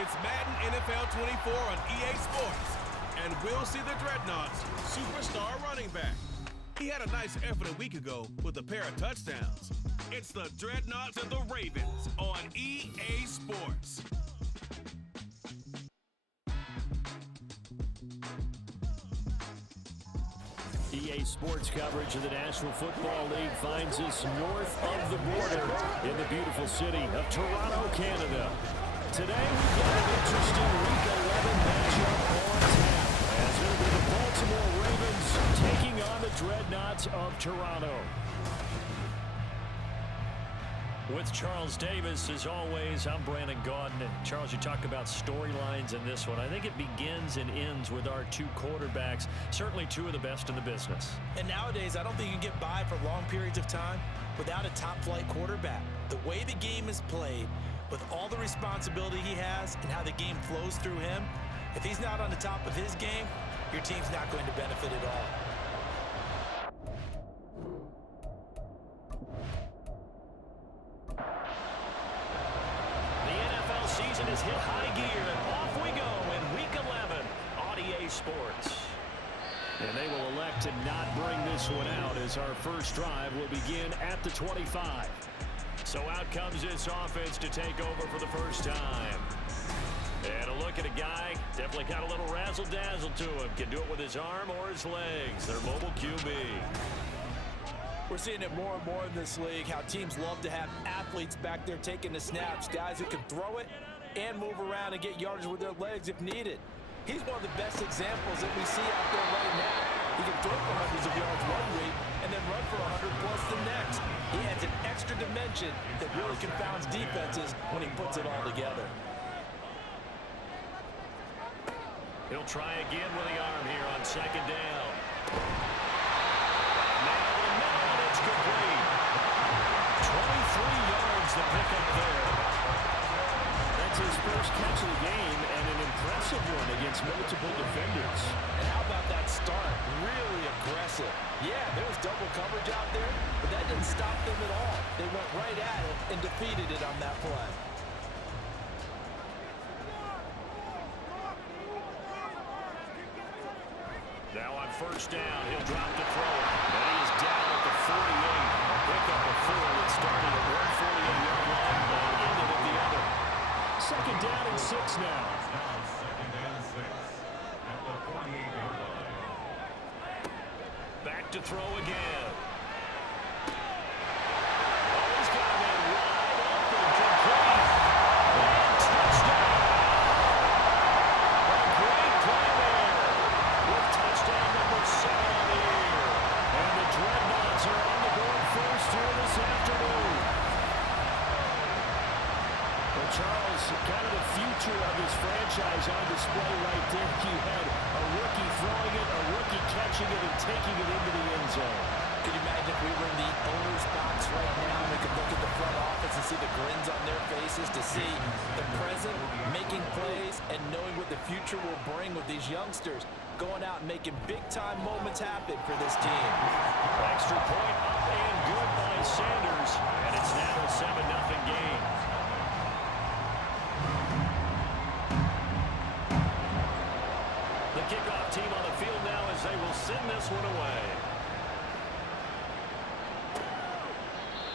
It's Madden NFL 24 on EA Sports. And we'll see the Dreadnoughts' superstar running back. He had a nice effort a week ago with a pair of touchdowns. It's the Dreadnoughts and the Ravens on EA Sports. EA Sports coverage of the National Football League finds us north of the border in the beautiful city of Toronto, Canada. Today we've got an interesting Week 11 matchup on tap, as it'll be the Baltimore Ravens taking on the Dreadnoughts of Toronto. With Charles Davis, as always, I'm Brandon Gaudin. And Charles, you talk about storylines in this one. I think it begins and ends with our two quarterbacks, certainly two of the best in the business. And nowadays, I don't think you can get by for long periods of time without a top-flight quarterback. The way the game is played, with all the responsibility he has and how the game flows through him, if he's not on the top of his game, your team's not going to benefit at all. Season has hit high gear, and off we go in Week 11 on EA Sports. And they will elect to not bring this one out, as our first drive will begin at the 25. So out comes this offense to take over for the first time. And a look at a guy, definitely got a little razzle-dazzle to him. Can do it with his arm or his legs. Their mobile QB. We're seeing it more and more in this league, how teams love to have athletes back there taking the snaps, guys who can throw it and move around and get yardage with their legs if needed. He's one of the best examples that we see out there right now. He can throw for hundreds of yards one week and then run for 100 plus the next. He adds an extra dimension that really confounds defenses when he puts it all together. He'll try again with the arm here on second down. Complete. 23 yards to pick up there. That's his first catch of the game, and an impressive one against multiple defenders. And how about that start? Really aggressive. Yeah, there was double coverage out there, but that didn't stop them at all. They went right at it and defeated it on that play. Now on first down, he'll drop to throw it. And he is down at the 48. Pick up a 4 that started at 148-yard line and ended at the other. Second down and 6 now. Second and 6 at the 48-yard line. Back to throw again. Oh, he's got him in wide open, complete. And touchdown. A great play there. With touchdown number 7 on the year. And the Dreadnoughts are on the board first here this afternoon. Well, Charles, kind of the future of this franchise on display right there. You had a rookie throwing it, a rookie catching it, and taking it into the end zone. Could you imagine if we were in the owner's box right now and we could look at the front office and see the grins on their faces, to see the present making plays and knowing what the future will bring with these youngsters going out and making big-time moments happen for this team. Extra point up and good by Sanders, and it's now a 7-0 game. The kickoff team on the field now as they will send this one away.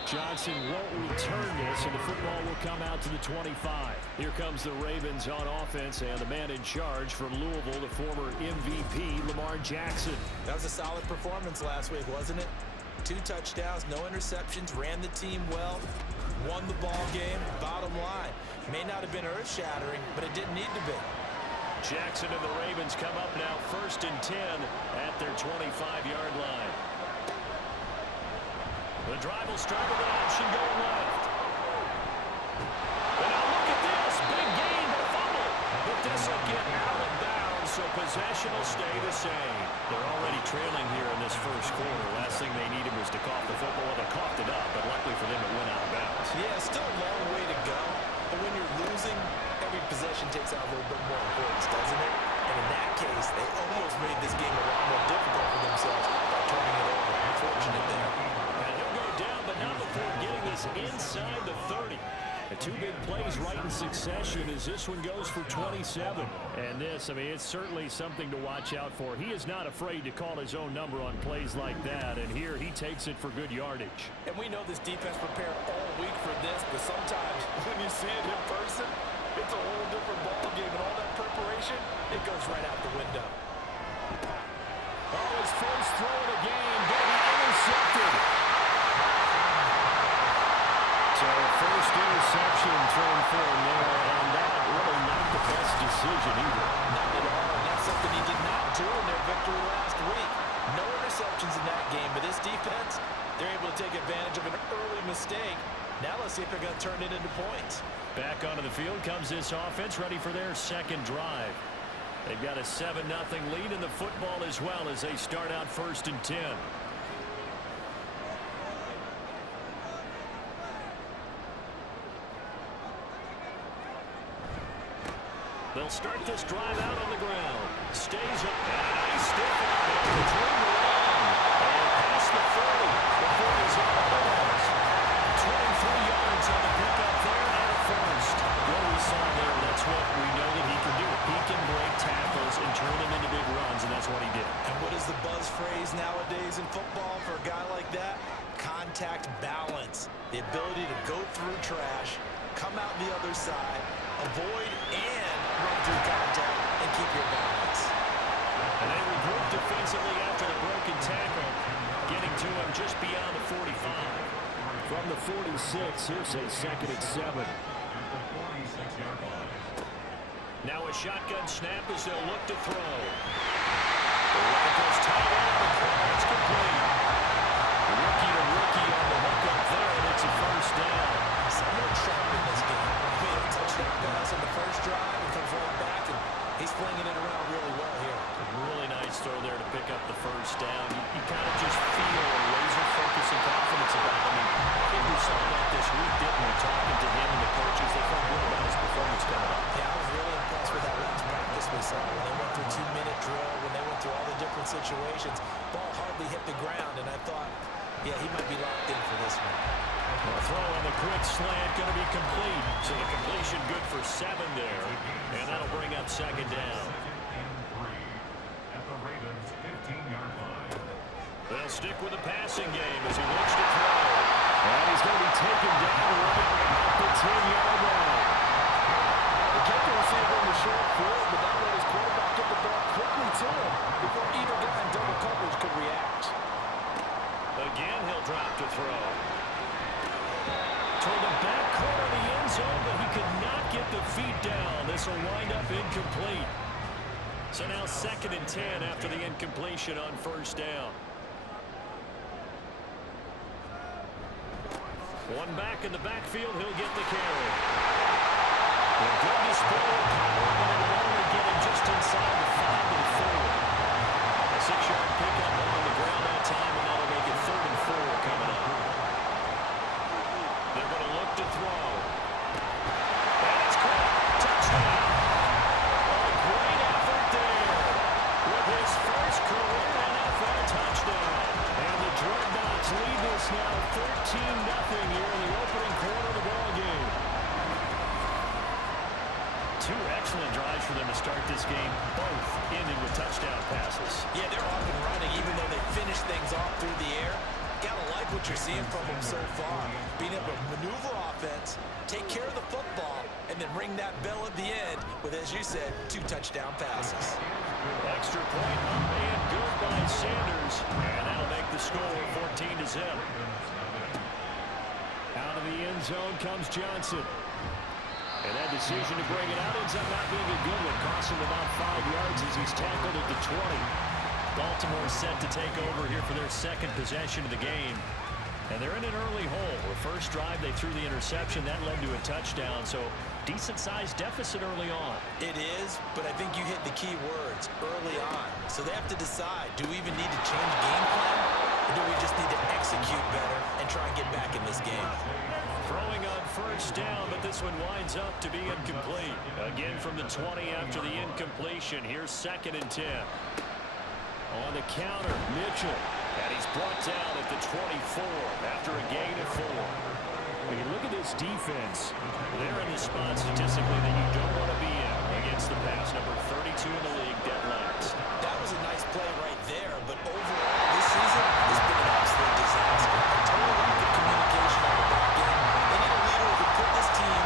Johnson won't return this, and the football will come out to the 25. Here comes the Ravens on offense, and the man in charge from Louisville, the former MVP, Lamar Jackson. That was a solid performance last week, wasn't it? 2 touchdowns, no interceptions, ran the team well, won the ball game. Bottom line, may not have been earth-shattering, but it didn't need to be. Jackson and the Ravens come up now 1st and 10 at their 25-yard line. The drive will start with an option going left. And now look at this. Big gain, but a fumble. But this will get out of bounds, so possession will stay the same. They're already trailing here in this first quarter. Last thing they needed was to cough the football. They coughed it up, but luckily for them, it went out of bounds. Yeah, still a long way to go. But when you're losing, every possession takes on a little bit more importance, doesn't it? And in that case, they almost made this game a lot more difficult for themselves by turning it over. Unfortunate there. And he'll go down, but not before getting this inside the 30. Two big plays right in succession as this one goes for 27. And this, I mean, it's certainly something to watch out for. He is not afraid to call his own number on plays like that, and here he takes it for good yardage. And we know this defense prepared all week for this, but sometimes when you see it in person, it's a whole different ball game, and all that preparation, it goes right out the window. Oh, his first throw of the game, going to be intercepted. So first interception thrown for him there, and that really not the best decision either. Not at all, and that's something he did not do in their victory last week. No interceptions in that game, but this defense, they're able to take advantage of an early mistake. Now let's see if they're going to turn it into points. Back onto the field comes this offense, ready for their second drive. They've got a 7-0 lead in the football as well as they start out 1st and 10. They'll start this drive out on the ground. Stays up. And a nice stiff arm. It's room to run. And past the 40. The 40's on the bounds. 23 yards on the pickup there and a first. What we saw there, that's what we know that he can do. He can break tackles and turn them into big runs, and that's what he did. And what is the buzz phrase nowadays in football for a guy like that? Contact balance. The ability to go through trash, come out the other side, avoid and run through contact and keep your balance. And they regroup defensively after the broken tackle, getting to him just beyond the 45. From the 46, here's a 2nd and 7. Now a shotgun snap as they'll look to throw. Look at this tight end on the corner. It's complete. Rookie to rookie on the hook up there, and it's a first down. Someone sharp in this game. He made a touchdown pass on the first drive and comes right back, and he's flinging it around really well here. Really nice throw there to pick up the first down. You kind of just feel a laser focus and confidence about him. I think we saw that this week, didn't we? Talking to him and the coaches, they felt good about his performance coming up. Yeah, I was really impressed with that last practice we saw. When they went through 2-minute drill, when they went through all the different situations, ball hardly hit the ground, and I thought, yeah, he might be locked in for this one. A throw on the quick slant going to be complete. So the completion good for 7 there. And that'll bring up 2nd down. At the Ravens' 15-yard line. They'll stick with the passing game as he looks to throw. And he's going to be taken down right at the 10-yard line. They kept the receiver in the short field, but that let his quarterback get the ball quickly to him before either guy in double coverage could react. Again, he'll drop to throw. Toward the back corner of the end zone, but he could not get the feet down. This will wind up incomplete. So now 2nd and 10 after the incompletion on first down. One back in the backfield, he'll get the carry. A good display of power, but it will only get him just inside the 5 to the 4. A 6-yard pickup on the ground that time, and that'll make it 3rd and 4 coming up. They're going to look to throw. And it's caught. Touchdown. A great effort there with his first career NFL touchdown. And the Dreadnoughts lead this now 13-0 here in the opening quarter of the ball game. 2 excellent drives for them to start this game, both ending with touchdown passes. Yeah, they're off and running even though they finish things off through the air. Gotta like what you're seeing from them so far. Being able to maneuver offense, take care of the football, and then ring that bell at the end with, as you said, 2 touchdown passes. Extra point up and good by Sanders. And that'll make the score 14-0. Out of the end zone comes Johnson. And that decision to bring it out ends up not being a good one. Costs him about 5 yards as he's tackled at the 20. Baltimore set to take over here for their 2nd possession of the game. And they're in an early hole. The first drive, they threw the interception. That led to a touchdown. So decent-sized deficit early on. It is, but I think you hit the key words early on. So they have to decide, do we even need to change game plan? Or do we just need to execute better and try and get back in this game? Throwing on first down, but this one winds up to be incomplete. Again from the 20 after the incompletion. Here's 2nd and 10. On the counter, Mitchell. And he's brought down at the 24 after a gain of 4. When you look at this defense, they're in the spot statistically that you don't want to be in against the pass. Number 32 in the league, dead last. That was a nice play right there, but overall, this season has been an absolute disaster. A total lack of communication on the back end. They need a leader who can put this team,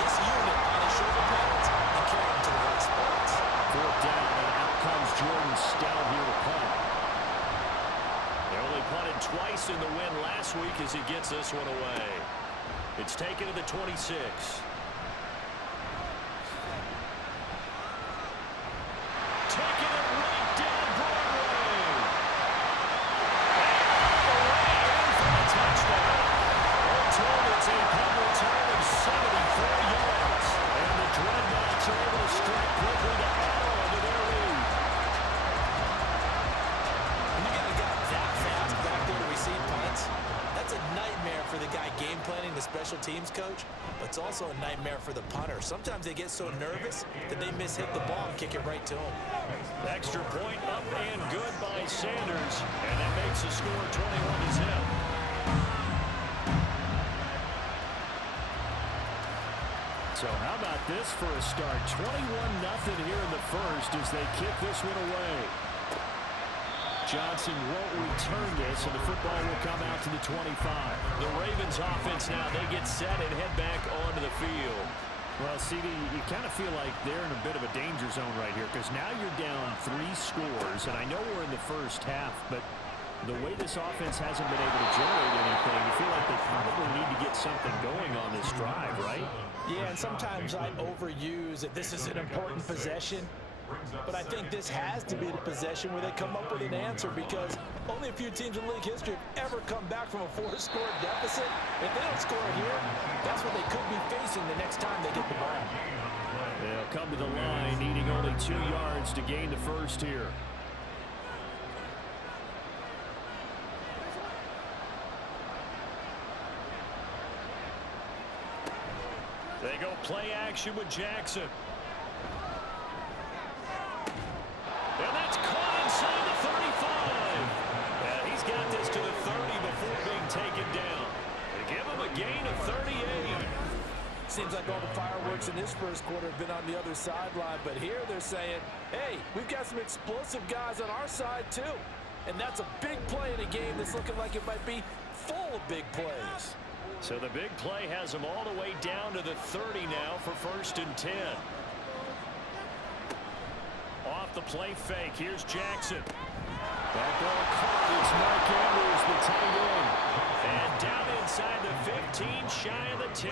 this unit, on his shoulder pads and carry them to the right spots. Fourth down, and out comes Jordan Stout here to punt. They only punted twice in the win last week as he gets this one away. It's taken to the 26. Taking it right down Broadway. And away in for the touchdown. All told, it's a punt return of 74 yards. And the Dreadnoughts are able to strike quickly to add on to their lead. When you get a guy that fast back there to receive punts, that's a nightmare for the guy game planning, the special teams coach, but it's also a nightmare for the punter. Sometimes they get so nervous that they mishit the ball and kick it right to him. Extra point up and good by Sanders, and that makes the score 21-0. So how about this for a start? 21-0 here in the first as they kick this one away. Johnson won't return this, and the football will come out to the 25. The Ravens offense now, they get set and head back onto the field. Well, CD, you kind of feel like they're in a bit of a danger zone right here because now you're down 3 scores, and I know we're in the first half, but the way this offense hasn't been able to generate anything, you feel like they probably need to get something going on this drive, right? Yeah, and sometimes I overuse that this is an important possession. But I think this has to be the possession where they come up with an answer because only a few teams in league history have ever come back from a 4-score deficit. If they don't score here, that's what they could be facing the next time they get the ball. They'll come to the line, needing only 2 yards to gain the first here. They go play action with Jackson. And that's caught inside the 35. And he's got this to the 30 before being taken down. They give him a gain of 38. Seems like all the fireworks in this first quarter have been on the other sideline, but here they're saying, hey, we've got some explosive guys on our side too. And that's a big play in a game that's looking like it might be full of big plays. So the big play has them all the way down to the 30 now for 1st and 10. Off the play fake. Here's Jackson. That ball caught. It's Mark Andrews, the tight end. And down inside the 15, shy of the 10.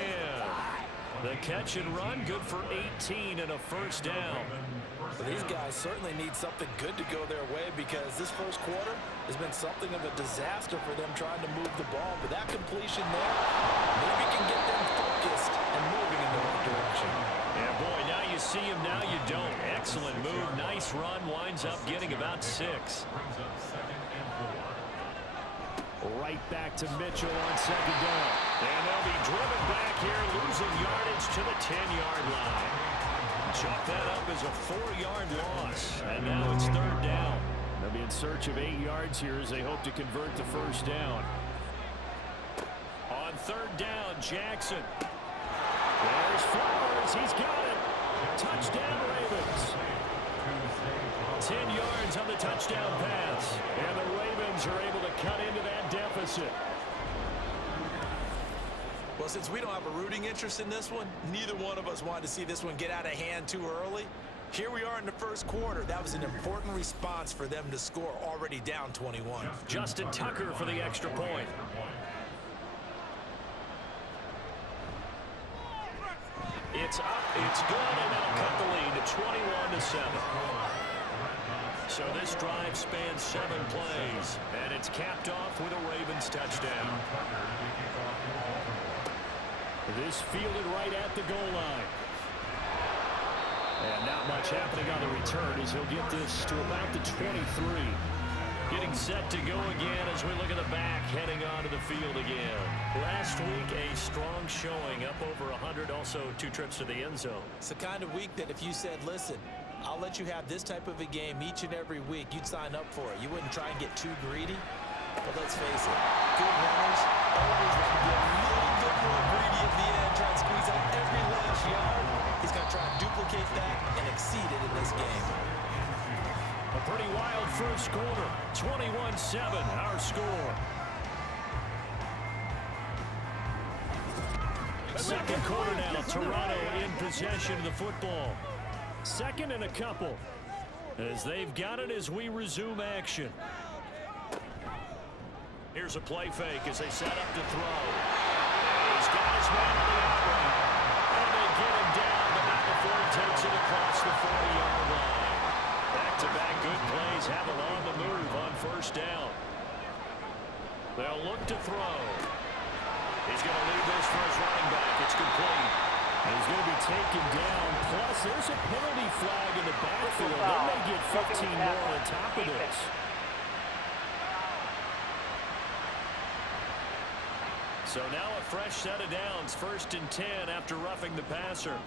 The catch and run, good for 18 and a first down. Well, these guys certainly need something good to go their way because this first quarter has been something of a disaster for them trying to move the ball. But that completion there maybe can get them focused and moving in the right direction. Yeah, boy, now you see him, now you don't. Excellent move, nice run, winds up getting about 6. Right back to Mitchell on 2nd down. And they'll be driven back here, losing yardage to the 10-yard line. Chalk that up as a 4-yard loss. And now it's 3rd down. They'll be in search of 8 yards here as they hope to convert the first down. On 3rd down, Jackson. There's Flowers. He's got it. Touchdown, Ravens. 10 yards on the touchdown pass. And the Ravens are able to cut into that deficit. Well, since we don't have a rooting interest in this one, neither one of us wanted to see this one get out of hand too early. Here we are in the first quarter. That was an important response for them to score, already down 21. Justin Tucker for the extra point. It's up, it's good, and that'll cut the lead to 21-7. So this drive spans 7 plays, and it's capped off with a Ravens touchdown. This fielded right at the goal line. And not much happening on the return as he'll get this to about the 23. Getting set to go again as we look at the back, heading onto the field again. Last week, a strong showing, up over 100, also 2 trips to the end zone. It's the kind of week that if you said, listen, I'll let you have this type of a game each and every week, you'd sign up for it. You wouldn't try and get too greedy. But let's face it, good runners always want to be a little bit more little greedy at the end, trying to squeeze out every last yard. He's going to try to duplicate that and exceed it in this game. A pretty wild first quarter. 21-7, our score. Second quarter now. Toronto in possession of the football. Second and a couple. As they've got it as we resume action. Here's a play fake as they set up to throw. He's got his man on the outright. And they get him down, but not before he takes it across the 40-yard line. Back-to-back good plays have him on the move on first down. They'll look to throw. He's going to leave this for his running back. It's complete. He's going to be taken down. Plus, there's a penalty flag in the backfield. They may get 15 more on top of this. So now a fresh set of downs. 1st and 10 after roughing the passer.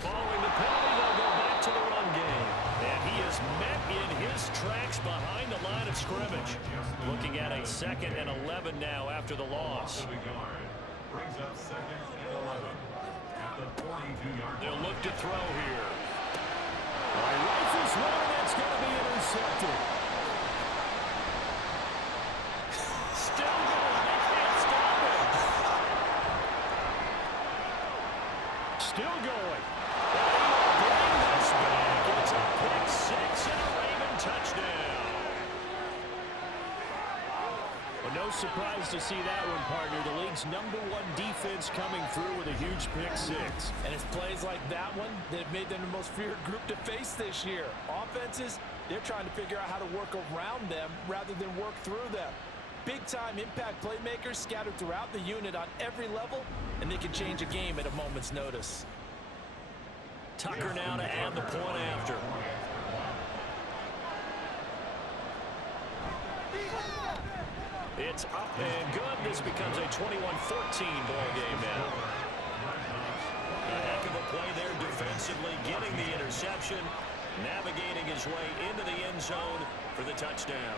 Following the penalty, they'll go back to the run game. And he is met in his tracks behind the line of scrimmage. Looking at a 2nd and 11 now after the loss. Brings up 2nd and 11 at the 42-yard line. They'll look to throw here. Rifles one, that's going to be intercepted. Still going. They can't stop him. Still going. They will bring this back. It's a pick six and a Raven touchdown. Well, no surprise to see that one, partner. The league's #1 defense coming through with a huge pick six. And it's plays like that one that have made them the most feared group to face this year. Offenses, they're trying to figure out how to work around them rather than work through them. Big-time impact playmakers scattered throughout the unit on every level, and they can change a game at a moment's notice. Tucker now to add the point after. It's up and good. This becomes a 21-14 ball game now. A heck of a play there defensively, getting the interception, navigating his way into the end zone for the touchdown.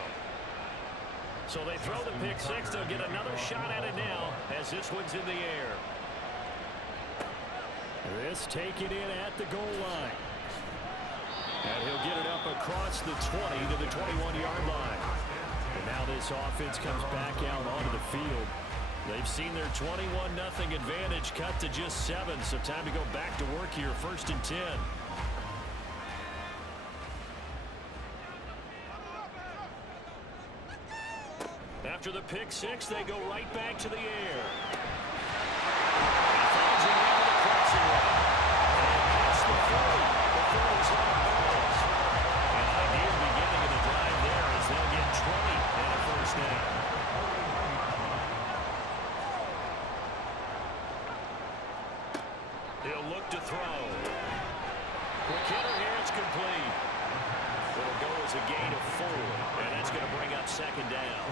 So they throw the pick six. They'll get another shot at it now as this one's in the air. This taken in at the goal line. And he'll get it up across the 20 to the 21-yard line. And now this offense comes back out onto the field. They've seen their 21-0 advantage cut to just 7, so time to go back to work here, 1st and 10. After the pick six, they go right back to the air. He finds him into the crossing line. And past the 40. The 40's on the balls. An ideal beginning of the drive there as they'll get 20 and a first down. He'll look to throw. Quick hitter here, it's complete. It'll go as a gain of 4, and that's going to bring up 2nd down.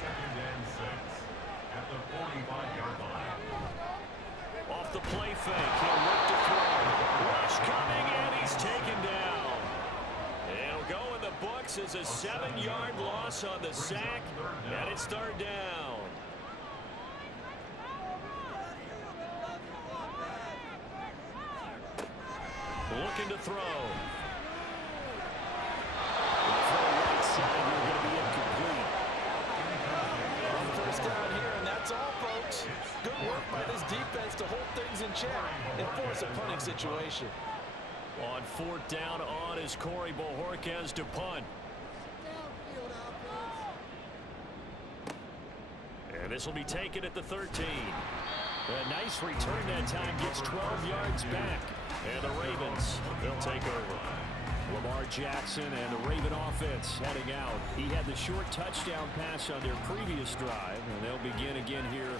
2nd and 6 at the 45-yard line. Off the play fake, he'll look to throw. Rush coming, and he's taken down. It'll go in the books as a 7-yard loss on the sack, and it's 3rd down. Looking to throw. The throw right side, you're going to be incomplete. First down here, and that's all, folks. Good work by this defense to hold things in check and force a punting situation. On 4th down on is Corey Bojorquez to punt. And this will be taken at the 13. A nice return that time, gets 12 yards back. And the Ravens, they'll take over. Lamar Jackson and the Raven offense heading out. He had the short touchdown pass on their previous drive, and they'll begin again here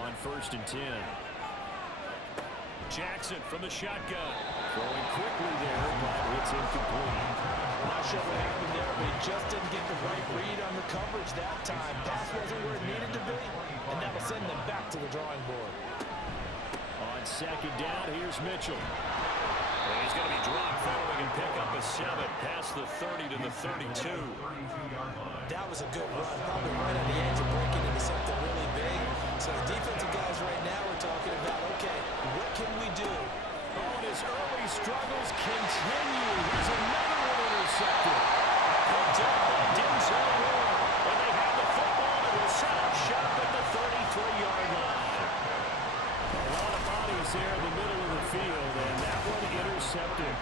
on 1st and 10. Jackson from the shotgun. Throwing quickly there, but it's incomplete. Not sure what happened there, but he just didn't get the right read on the coverage that time. Pass wasn't where it needed to be, and that'll send them back to the drawing board. On 2nd down, here's Mitchell. And he's going to be dropped following and pick up a 7 past the 30 to the 32. That was a good run, probably right on the edge of breaking into something really big. So the defensive guys right now are talking about, okay, what can we do? Oh, and his early struggles continue. There's another one intercepted. Picked up by Denzel Ward. And they have the football and will set up shop at the 33-yard line. A lot of bodies there in the middle of the field, and that one intercepted.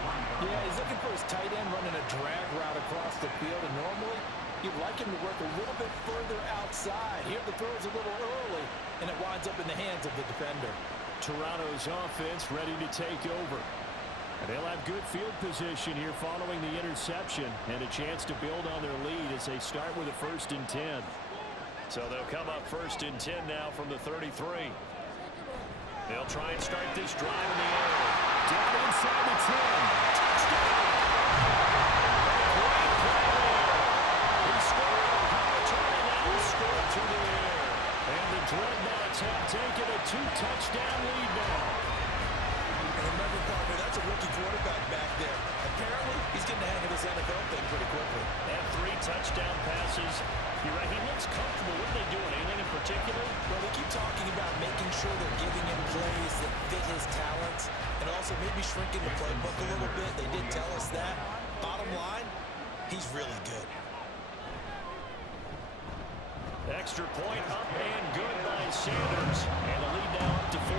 Yeah, he's looking for his tight end running a drag route across the field, and normally you'd like him to work a little bit further outside. Here the throw is a little early, and it winds up in the hands of the defender. Toronto's offense ready to take over. And they'll have good field position here following the interception and a chance to build on their lead as they start with a 1st and 10. So they'll come up 1st and 10 now from the 33. They'll try and start this drive in the air. Down inside the 10. Touchdown! Great play there. He scored on a return and now he scored through the air. And the Dreadnoughts have taken a 2-touchdown lead now. And remember, partner, that's a rookie quarterback back there. Apparently, he's getting the hang of this NFL thing pretty quickly. And 3 touchdown passes. You're right, he looks comfortable. What are they doing? Anything in particular? Well, they keep talking about making sure they're giving him plays that fit his talents and also maybe shrinking the playbook a little bit. They did tell us that. Bottom line, he's really good. Extra point up and good by Sanders. And the lead now up to 14.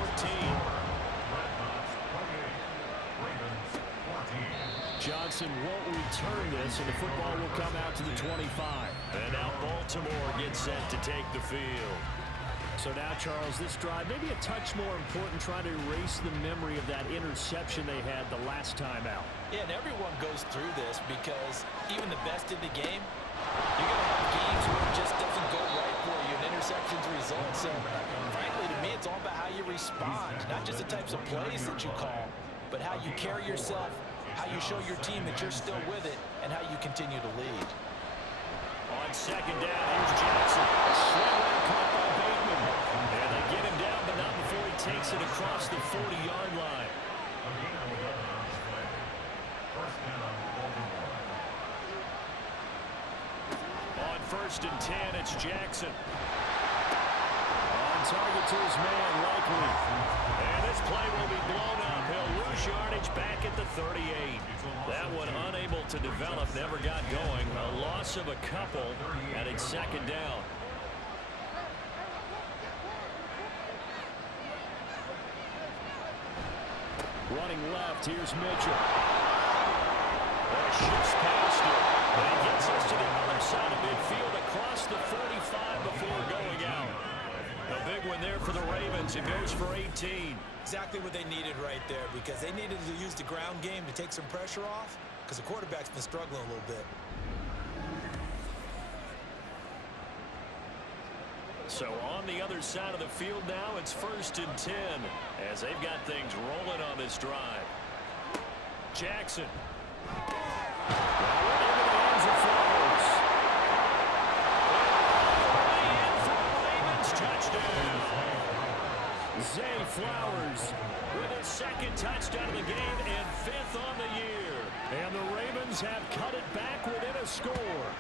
Johnson won't return this, and the football will come out to the 25. And now Baltimore gets set to take the field. So now, Charles, this drive maybe a touch more important, trying to erase the memory of that interception they had the last time out. Yeah, and everyone goes through this because even the best in the game, you're going to have games where it just doesn't go right for you, and interceptions result. So, frankly, to me, it's all about how you respond, not just the types of plays that you call, but how you carry yourself, how you show your team that you're still with it, and how you continue to lead. On 2nd down, here's Jackson. A slam caught by Bateman. And they get him down, but not before he takes it across the 40-yard line. On 1st and 10, it's Jackson. On target to his man, Likely. And this play will be blown up. He'll lose yardage back at the 38. That one unable to develop, never got going. A loss of a couple, and it's 2nd down. Running left, here's Mitchell. Shifts past him. And he gets us to the other side of midfield across the 45 before going out. A big one there for the Ravens. It goes for 18. Exactly what they needed right there, because they needed to use the ground game to take some pressure off, because the quarterback's been struggling a little bit. So on the other side of the field now, it's 1st and 10 as they've got things rolling on this drive. Jackson. Into the hands of Flowers. In for a Ravens touchdown. Zay Flowers with his 2nd touchdown of the game and 5th on the year. And the Ravens have cut it back within a score.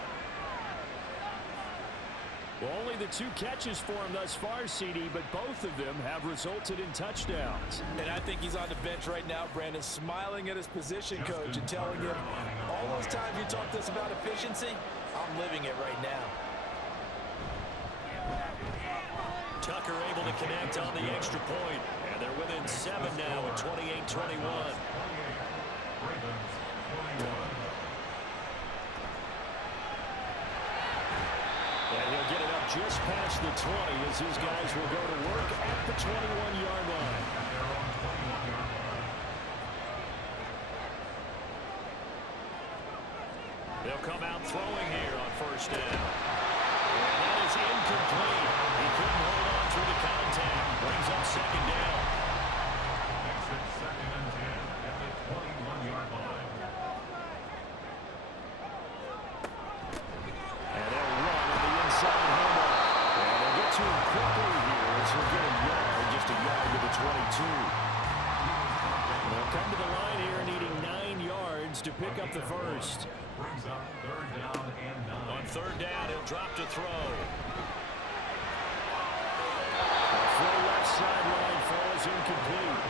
Well, only the 2 catches for him thus far, CD, but both of them have resulted in touchdowns. And I think he's on the bench right now, Brandon, smiling at his position coach and telling him, all those times you talk to us about efficiency, I'm living it right now. Tucker able to connect on the extra point, and they're within 7 now at 28-21. And he'll get it up just past the 20 as his guys will go to work at the 21-yard line. They'll come out throwing here on 1st down. And that is incomplete. He couldn't hold on through the contact. Brings up 2nd down. Exit 2nd and 10 at the 21-yard line. And they'll run on the inside handoff. And they'll get to him quickly here as he'll get a yard, just a yard to the 22. They'll come to the line here needing 9 yards to pick up the first. Brings up third down and 9. On third down, he'll drop to throw. The full left sideline falls incomplete.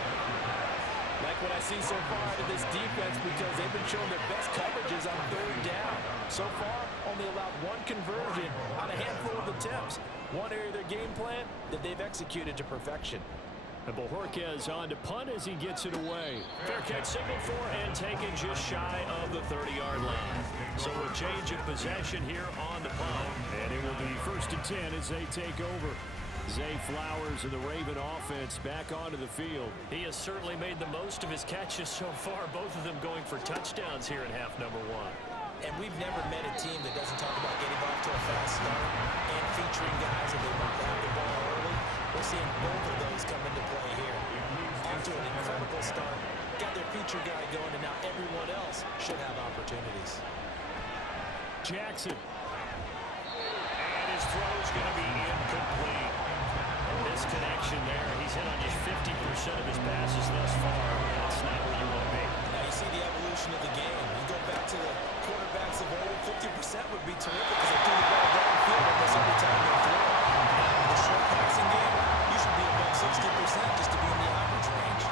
Like what I've seen so far out of this defense, because they've been showing their best coverages on third down. So far, only allowed 1 conversion on a handful of attempts. One area of their game plan that they've executed to perfection. And Bojorquez on to punt as he gets it away. Fair catch signaled for and taken just shy of the 30-yard line. So a change of possession here on the punt. And it will be 1st and 10 as they take over. Zay Flowers and the Raven offense back onto the field. He has certainly made the most of his catches so far, both of them going for touchdowns here in half number 1. And we've never met a team that doesn't talk about getting off to a fast start and featuring guys that they want to have the ball early. We're seeing both of those come into play here. Off to an incredible start. Got their feature guy going, and now everyone else should have opportunities. Jackson. And his throw is going to be incomplete. Misconnection there. He's hit on just 50% of his passes thus far. That's not where you want to be. Now you see the evolution of the game. You go back to the quarterbacks of old, 50% would be terrific because they threw the ball downfield almost every time they throw. Now with the short passing game, you should be above 60% just to be in the average range.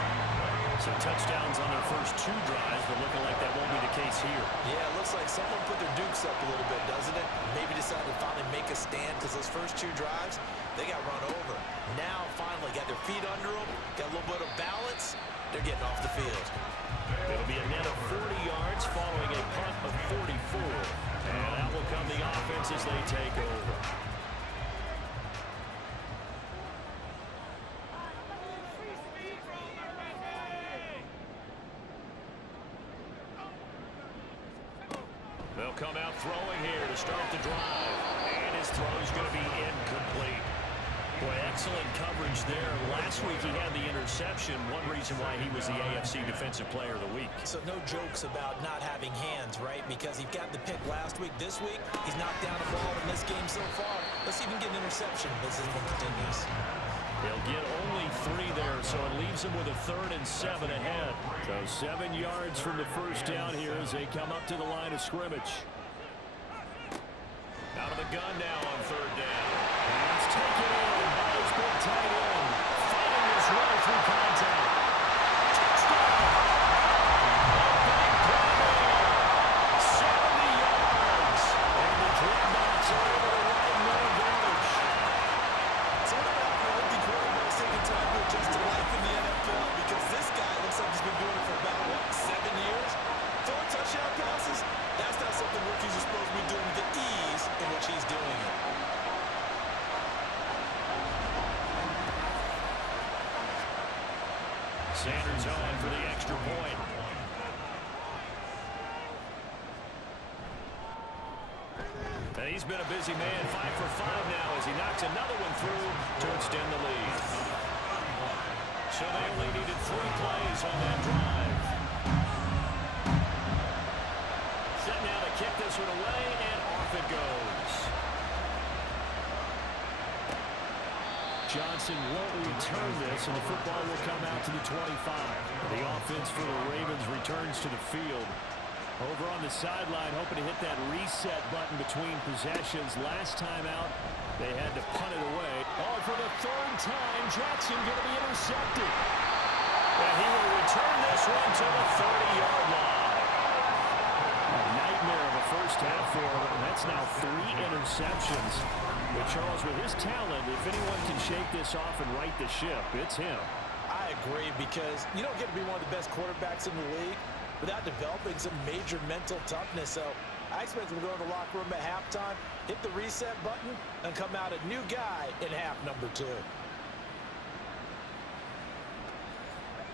So touchdowns on their first 2 drives, but looking like that won't be the case here. Yeah, it looks like someone put their dukes up a little bit, doesn't it? Maybe decided to finally make a stand because those first 2 drives, they got run over. Now, finally, got their feet under them, got a little bit of balance. They're getting off the field. It'll be a net of 40 yards following a punt of 44. And that will come the offense as they take over. They'll come out throwing here to start the drive. And his throw is going to be incomplete. Boy, excellent coverage there. Last week he had the interception. One reason why he was the AFC Defensive Player of the Week. So no jokes about not having hands, right? Because he got the pick last week. This week, he's knocked down a ball in this game so far. Let's even get an interception. This is what continues. They'll get only 3 there, so it leaves them with a 3rd and 7 ahead. So 7 yards from the first down here as they come up to the line of scrimmage. Out of the gun now on 3rd down. He's taken in by his big tight end. Fighting his way through contact. Touchdown! A big play. 70 yards. And the Dreadnoughts are able to ride no advantage. So what about the rookie quarterbacks taking time to adjust to life in the NFL? Because this guy looks like he's been doing it for about, 7 years? Throwing touchdown passes? That's not something rookies are supposed to be doing with the ease in which he's doing it. Sanders on for the extra point. And he's been a busy man, 5 for 5 now as he knocks another one through to extend the lead. So they only needed 3 plays on that drive. Set now to kick this one away, and off it goes. Johnson won't return this, and the football will come out to the 25. The offense for the Ravens returns to the field. Over on the sideline, hoping to hit that reset button between possessions. Last time out, they had to punt it away. Oh, for the 3rd time, Jackson going to be intercepted. And he will return this one to the 30-yard line. A nightmare of a first half for him, and that's now 3 interceptions. But Charles, with his talent, if anyone can shake this off and right the ship, it's him. I agree, because you don't get to be one of the best quarterbacks in the league without developing some major mental toughness. So I expect him to go to the locker room at halftime, hit the reset button, and come out a new guy in half number 2.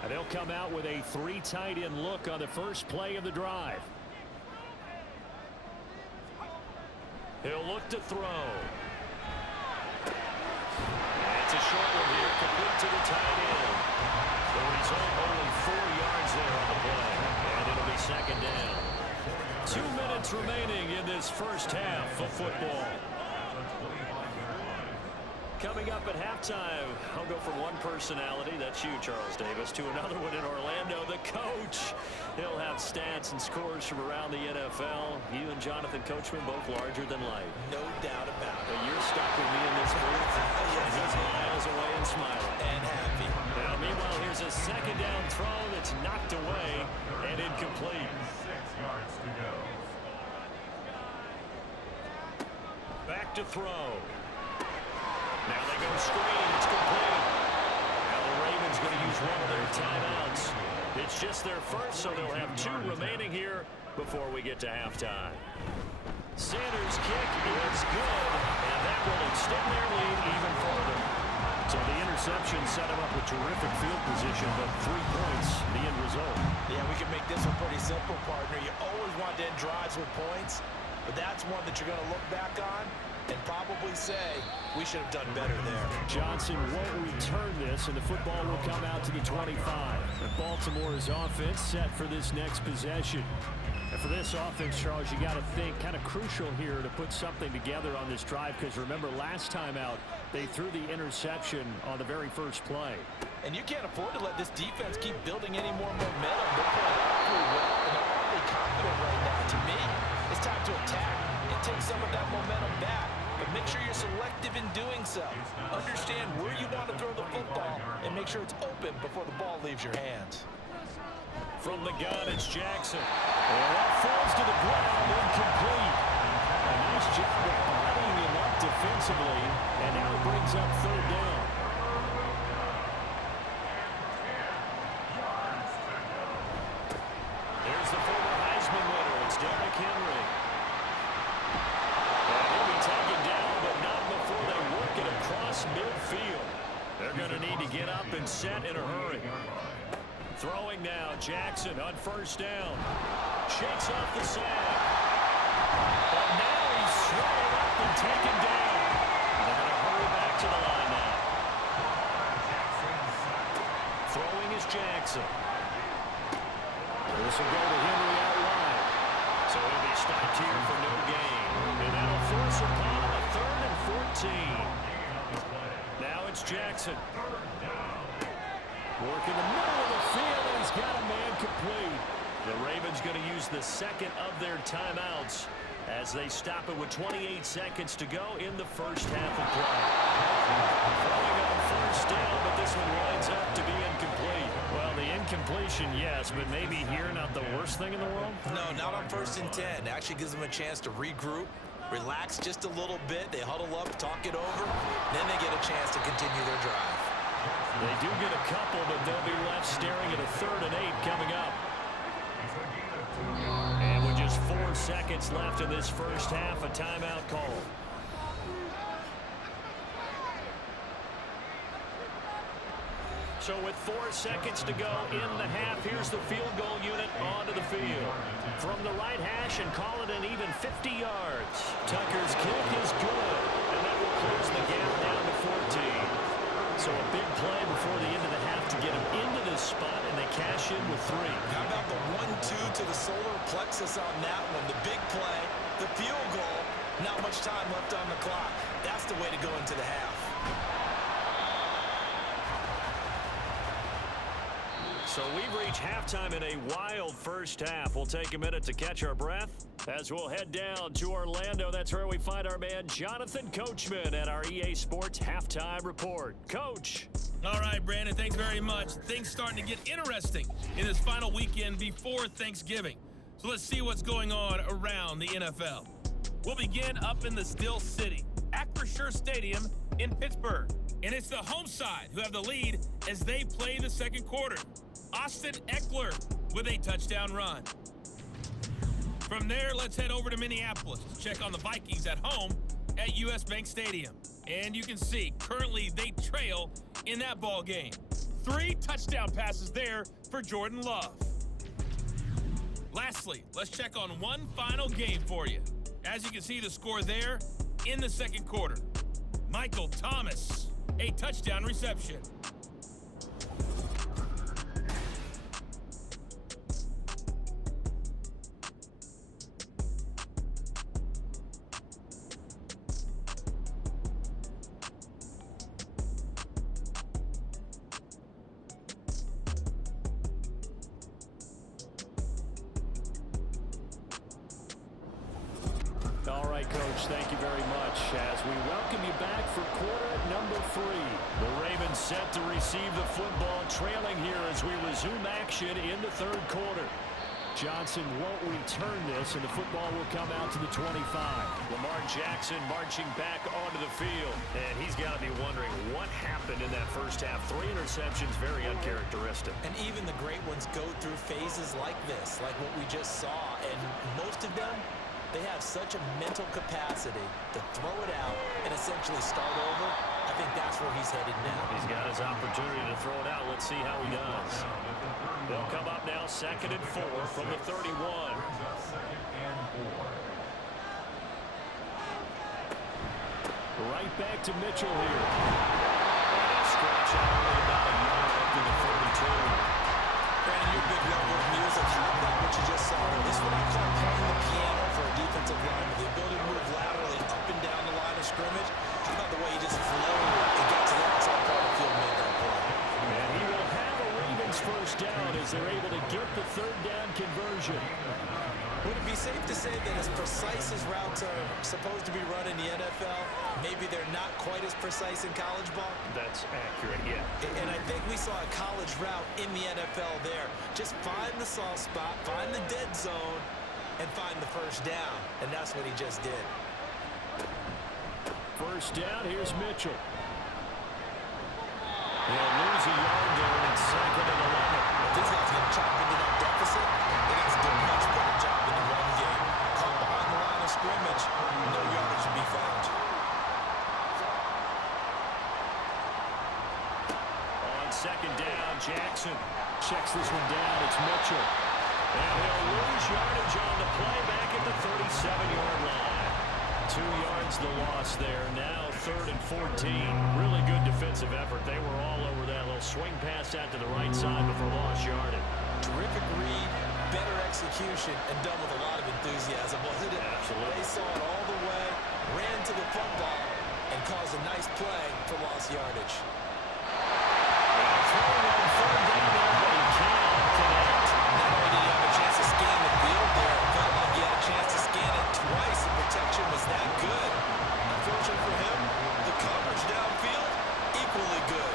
And they'll come out with a 3 tight end look on the first play of the drive. He'll look to throw. It's a short one here, complete to the tight end. So he's only 4 yards there on the play. And it'll be 2nd down. 2 minutes remaining in this first half of football. Coming up at halftime, I'll go from one personality, that's you, Charles Davis, to another one in Orlando, the coach. He'll have stats and scores from around the NFL. You and Jonathan Coachman both larger than life. No doubt about it. But you're stuck with me in this booth. Yes, he's miles away and smiling. And happy. Now, meanwhile, here's a second down throw that's knocked away and incomplete. 6 yards to go. Back to throw. Now they go screen. It's complete. Now the Ravens going to use one of their timeouts. It's just their first, so they'll have 2 remaining here before we get to halftime. Sanders' kick is good, and that will extend their lead even further. So the interception set him up with terrific field position, but 3 points, the end result. Yeah, we can make this one pretty simple, partner. You always want to end drives with points, but that's one that you're going to look back on and probably say, we should have done better there. Johnson won't return this, and the football will come out to the 25. And Baltimore's offense set for this next possession. And for this offense, Charles, you got to think kind of crucial here to put something together on this drive, because remember, last time out, they threw the interception on the very first play. And you can't afford to let this defense keep building any more momentum. They're playing awfully well, and they're awfully confident right now. To me, it's time to attack and take some of that momentum back. But make sure you're selective in doing so. Understand where you want to throw the football and make sure it's open before the ball leaves your hands. From the gun, it's Jackson. And that falls to the ground, incomplete. A nice job of bodying him up defensively, and now it brings up third down. There's the former Heisman winner. It's Derrick Henry. And he'll be taken down, but not before they work it across midfield. They're going to need to get up and set in a hurry. Throwing now, Jackson on first down. Shakes off the sack. But now he's swallowed up and taken down. They're going to hurry back to the line now. Throwing is Jackson. This will go to Henry out wide. So he'll be stopped here for no gain. And that'll force upon him a 3rd and 14. Now it's Jackson. Work in the middle of the field, and he's got a man complete. The Ravens going to use the second of their timeouts as they stop it with 28 seconds to go in the first half of play. Throwing on first down, but this one winds up to be incomplete. Well, the incompletion, yes, but maybe here not the worst thing in the world? No, not on 1st and 10. Actually gives them a chance to regroup, relax just a little bit. They huddle up, talk it over, then they get a chance to continue their drive. They do get a couple, but they'll be left staring at a 3rd and 8 coming up. And with just 4 seconds left in this first half, a timeout call. So with 4 seconds to go in the half, here's the field goal unit onto the field. From the right hash and call it an even 50 yards. Tucker's kick is good, and that will close the gap down to 14. So a big play before the end of the half to get him into this spot, and they cash in with 3. How about the 1-2 to the solar plexus on that one? The big play, the field goal, not much time left on the clock. That's the way to go into the half. So we've reached halftime in a wild first half. We'll take a minute to catch our breath as we'll head down to Orlando. That's where we find our man Jonathan Coachman at our EA Sports Halftime Report. Coach. All right, Brandon, thanks very much. Things starting to get interesting in this final weekend before Thanksgiving. So let's see what's going on around the NFL. We'll begin up in the Still City, Acrisure Stadium in Pittsburgh. And it's the home side who have the lead as they play the second quarter. Austin Eckler with a touchdown run. From there, let's head over to Minneapolis to check on the Vikings at home at US Bank Stadium. And you can see, currently they trail in that ball game. 3 touchdown passes there for Jordan Love. Lastly, let's check on one final game for you. As you can see the score there in the second quarter. Michael Thomas, a touchdown reception. right, Coach. Thank you very much as we welcome you back for quarter number 3. The Ravens set to receive the football, trailing here as we resume action in the third quarter. Johnson won't return this, and the football will come out to the 25. Lamar Jackson marching back onto the field. And he's got to be wondering what happened in that first half. 3 interceptions, very uncharacteristic. And even the great ones go through phases like this, like what we just saw. And most of them, they have such a mental capacity to throw it out and essentially start over. I think that's where he's headed now. He's got his opportunity to throw it out. Let's see how he does. They'll come up now 2nd and 4 from the 31. Right back to Mitchell here. And he'll stretch out only about a yard after the 42. Brandon, you're a big lover of music. How about what you just saw? This is what I call playing the piano for a defensive lineman. The ability to move laterally up and down the line of scrimmage. How about the way he just flowed and got to the outside part of the field and made that play? And he will have a Ravens first down as they're able to get the third down conversion. Would it be safe to say that as precise as routes are supposed to be run in the NFL, maybe they're not quite as precise in college ball? That's accurate, yeah. And I think we saw a college route in the NFL there. Just find the soft spot, find the dead zone, and find the first down. And that's what he just did. First down, here's Mitchell. They'll lose a yard there, and it's 2nd and 11. If these guys get chopped into that deficit, they got to do a much better job in the run game. Caught behind the line of scrimmage, no yardage to be found. On 2nd down, Jackson checks this one down. It's Mitchell. And he'll lose yardage on the play back at the 37-yard line. 2 yards the loss there. Now 3rd and 14. Really good defensive effort. They were all over that little swing pass out to the right side before lost yardage. Terrific read, better execution, and done with a lot of enthusiasm, wasn't it? Absolutely. They saw it all the way, ran to the football, and caused a nice play for lost yardage. Throwing on 3rd down there, but he can't connect. Not only did he have a chance to scan the field there, it felt like he had a chance to scan it twice. The protection was that good. Unfortunately for him, the coverage downfield, equally good.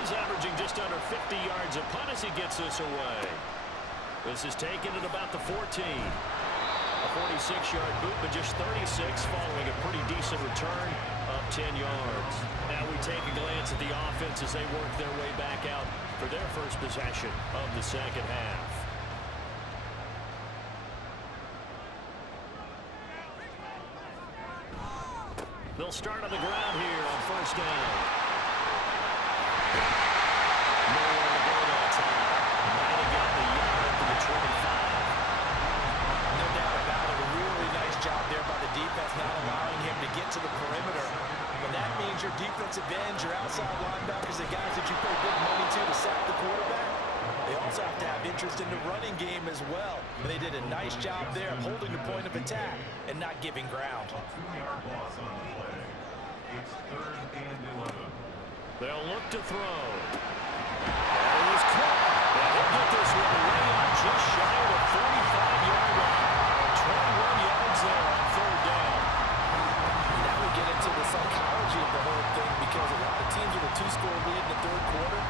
He's averaging just under 50 yards a punt as he gets this away. This is taken at about the 14. A 46-yard boot, but just 36 following a pretty decent return of 10 yards. Now we take a glance at the offense as they work their way back out for their first possession of the second half. They'll start on the ground here on first down. Nowhere to go that time. Might have got the yard up to the 25. No doubt about it. A really nice job there by the defense, not allowing him to get to the perimeter. But that means your defensive ends, your outside linebackers, the guys that you pay big money to sack the quarterback, they also have to have interest in the running game as well. And they did a nice job there of holding the point of attack and not giving ground. 2-yard loss on the play. It's 3rd and 11. They'll look to throw. That is caught. And he'll get this one way up just shy of the 45-yard line. 21 yards there on 3rd down. Now we get into the psychology of the whole thing, because a lot of teams with a 2-score lead in the 3rd quarter,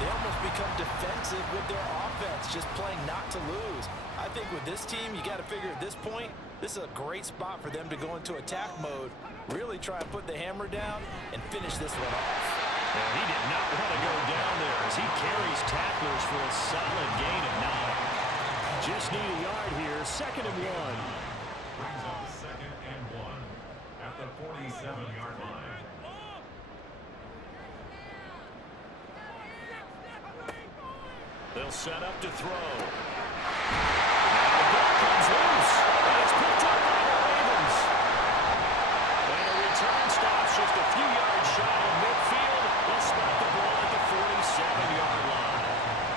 they almost become defensive with their offense, just playing not to lose. I think with this team, you got to figure at this point, this is a great spot for them to go into attack mode, really try and put the hammer down and finish this one off. And he did not want to go down there as he carries tacklers for a solid gain of 9. Just need a yard here, 2nd and 1. Brings up 2nd and 1 at the 47-yard line. They'll set up to throw. The ball comes loose, and it's picked up by the Ravens. And a return stops just a few yards shy of midfield. They'll spot the ball at the 47-yard line.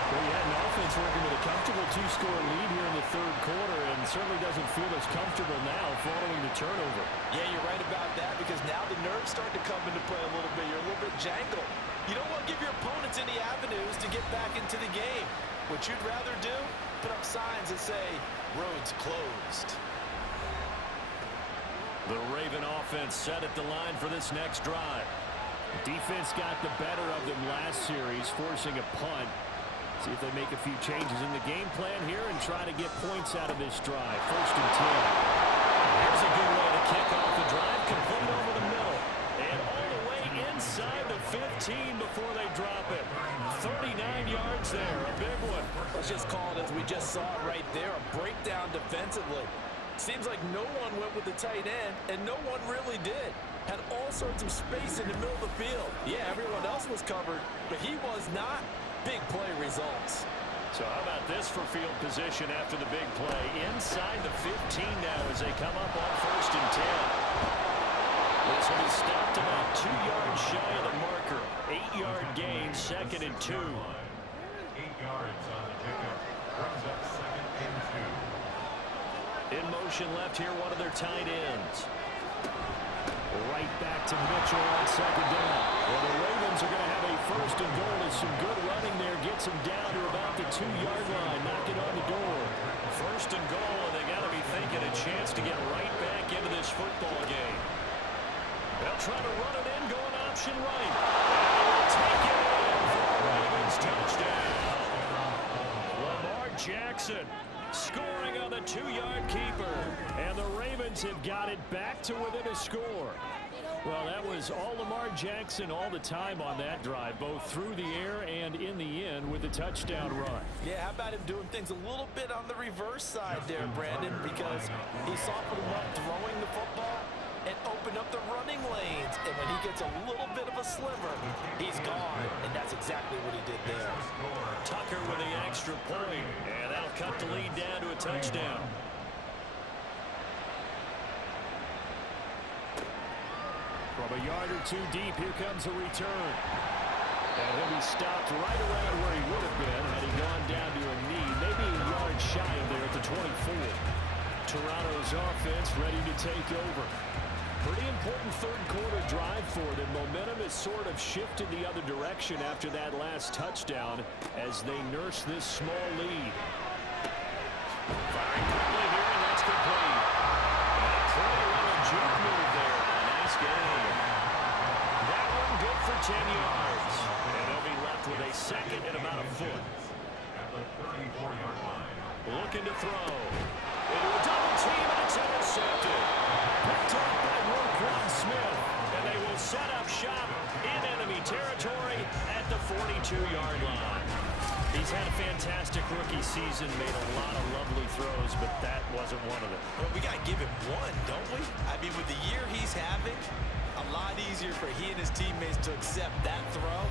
Well, you had an offense working with a comfortable 2-score lead here in the 3rd quarter, and certainly doesn't feel as comfortable now following the turnover. Yeah, you're right about that, because now the nerves start to come into play a little bit. You're a little bit jangled. You don't want to give your opponents any avenues to get back into the game. What you'd rather do, put up signs that say, roads closed. The Raven offense set at the line for this next drive. Defense got the better of them last series, forcing a punt. See if they make a few changes in the game plan here and try to get points out of this drive. 1st and 10. Here's a good way to kick off the drive, complete over the middle. And all the way inside the 15 before they drop it. 39 yards there, a big one. Let's just call it as we just saw it right there, a breakdown defensively. Seems like no one went with the tight end, and no one really did. Had all sorts of space in the middle of the field. Yeah, everyone else was covered, but he was not. Big play results. So how about this for field position after the big play? Inside the 15 now as they come up on 1st and 10. This one is stopped about 2 yards shy of the marker. 8-yard gain, 2nd and 2. 8 yards on the pickup. Brings up 2nd and 2. In motion left here, one of their tight ends. Right back to Mitchell on 2nd down. Well, the Ravens are going to have a 1st and goal as some good running there gets them down to about the 2-yard line, knocking on the door. 1st and goal, and they got to be thinking a chance to get right back into this football game. They'll try to run it in, going option right. And they'll take it in for a Ravens touchdown. Lamar Jackson scoring on the 2-yard keeper. And the Ravens have got it back to within a score. Well, that was all Lamar Jackson all the time on that drive, both through the air and in the end with a touchdown run. Yeah, how about him doing things a little bit on the reverse side there, Brandon, because he softened him up throwing the football and opened up the running lanes. And when he gets a little bit of a sliver, he's gone. And that's exactly what he did there. Tucker with the extra point, and that'll cut the lead down to a touchdown. From a yard or two deep, here comes a return. And he'll be stopped right around where he would have been had he gone down to a knee, maybe a yard shy of there at the 24. Toronto's offense ready to take over. Pretty important third-quarter drive for them. Momentum has sort of shifted the other direction after that last touchdown as they nurse this small lead. Firing quickly here, and that's complete. And a pretty little juke move there. Nice game. That one good for 10 yards. And they'll be left with a 2nd and about a foot. At the 34-yard line. Looking to throw. Into a double team, and it's intercepted. Picked up by Roquan Smith. And they will set up shop in enemy territory at the 42-yard line. He's had a fantastic rookie season, made a lot of lovely throws, but that wasn't one of them. Well, we got to give him one, don't we? I mean, with the year he's having, a lot easier for he and his teammates to accept that throw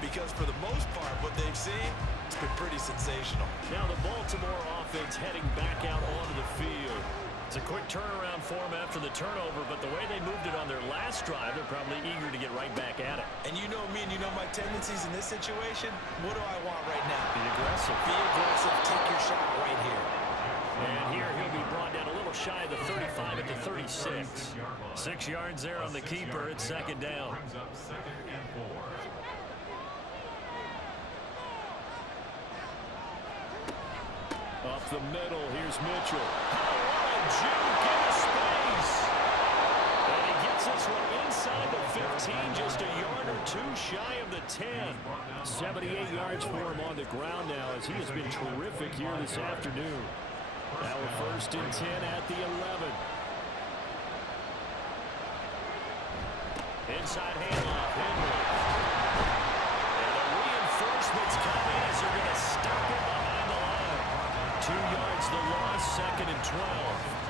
because for the most part, what they've seen, it's been pretty sensational. Now the Baltimore offense heading back out onto the field. It's a quick turnaround for them after the turnover, but the way they moved it on their last drive, they're probably eager to get right back at it. And you know me and you know my tendencies in this situation. What do I want right now? Be aggressive. Be aggressive. Take your shot right here. And here he'll be brought down a little shy of the 35 at the 36. 6 yards there on the keeper. It's 2nd down. Brings up 2nd and 4. Up the middle, here's Mitchell. Oh, what a juke into space. And he gets this one inside the 15, just a yard or two shy of the 10. 78 yards for him on the ground now as he has been terrific here this afternoon. Now a 1st and 10 at the 11. Inside handoff, Henry. And the reinforcements coming as they're going to stop him behind the line. 2 yards the loss, 2nd and 12.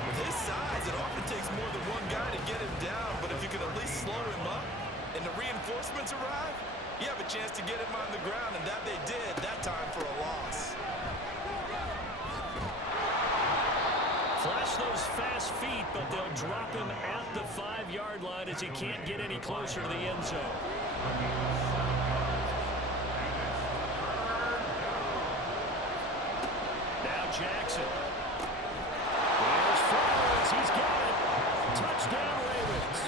With his size, it often takes more than one guy to get him down, but if you can at least slow him up and the reinforcements arrive, you have a chance to get him on the ground, and that they did that time for a loss. Flash those fast feet, but they'll drop him at the 5-yard line as he can't get any closer to the end zone. Now Jackson. There's Flowers. He's got it. Touchdown, Ravens.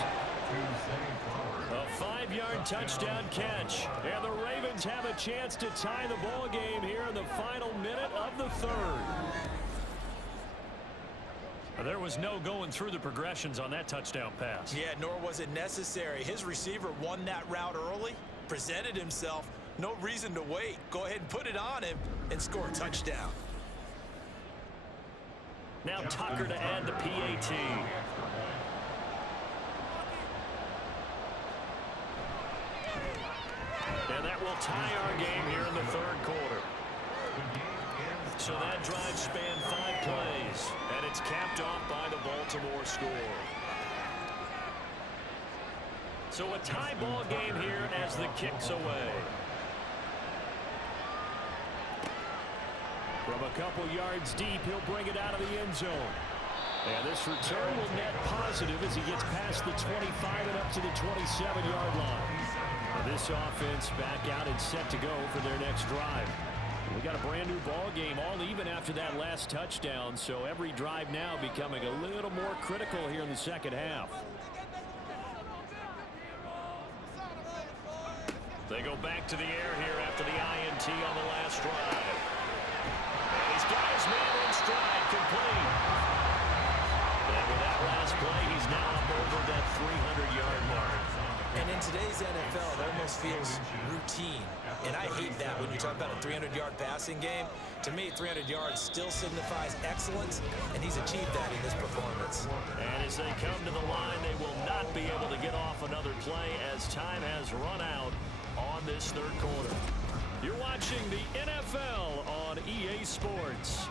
A 5-yard touchdown catch. And the Ravens have a chance to tie the ball game here in the final minute of the 3rd. There was no going through the progressions on that touchdown pass. Yeah, nor was it necessary. His receiver won that route early, presented himself. No reason to wait. Go ahead and put it on him and score a touchdown. Now Tucker to add the PAT. And that will tie our game here in the third quarter. So that drive spanned 5 plays, and it's capped off by the Baltimore score. So a tie ball game here as the kick's away. From a couple yards deep, he'll bring it out of the end zone. And this return will net positive as he gets past the 25 and up to the 27-yard line. And this offense back out and set to go for their next drive. We got a brand new ball game, all even after that last touchdown, so every drive now becoming a little more critical here in the second half. They go back to the air here after the INT on the last drive. And he's got his man in stride, complete. And with that last play, he's now up over that 300-yard mark. And in today's NFL, it almost feels routine. And I hate that when you talk about a 300-yard passing game. To me, 300 yards still signifies excellence, and he's achieved that in this performance. And as they come to the line, they will not be able to get off another play as time has run out on this third quarter. You're watching the NFL on EA Sports.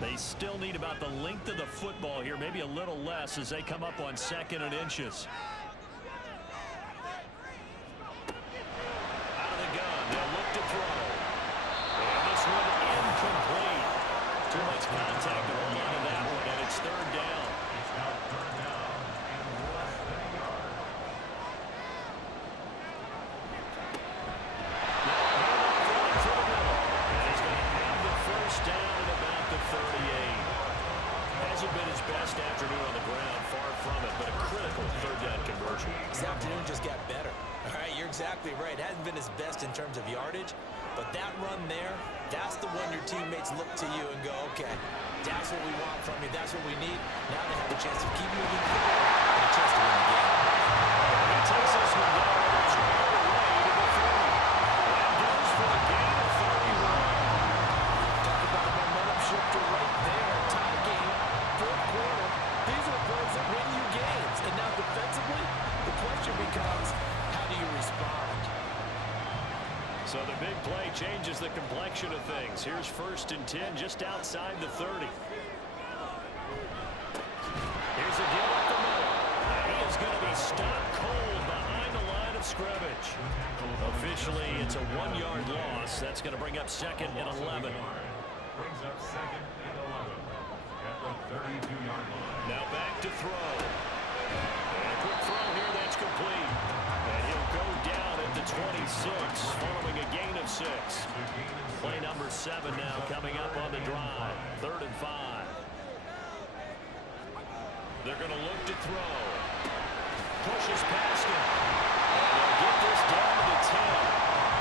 They still need about the length of the football here, maybe a little less as they come up on 2nd and inches. Too much contact on the line of that one, and it's third down. It's now third down and less than a yard. And he's going to have the first down at about the 38. Hasn't been his best afternoon on the ground, far from it, but a critical third down conversion. This afternoon just got better. All right, you're exactly right. It hasn't been his best in terms of yardage, but that run there, that's the one your teammates look to you and go, okay, that's what we want from you. That's what we need. Now they have a chance to keep moving forward and a chance to win the game. He takes this one down and it's all the way to the 30. That goes for a gain of 31. Talk about a momentum shifter right there. Tie game, fourth quarter. These are the plays that win you games. And now defensively, the question becomes, how do you respond? So the big play changes the complexion of things. Here's 1st and 10 just outside the 30. Here's a deal up the middle. He is going to be stopped cold behind the line of scrimmage. Officially, it's a 1-yard loss. That's going to bring up 2nd and 11. Brings up 2nd and 11 at the 32-yard line. Now back to throw. And a quick throw here, that's complete. And he'll go down at the 26, following a gain of 6. Play number 7 now coming up on the drive. 3rd and 5. They're going to look to throw. Pushes past him. And they'll get this down to the 10.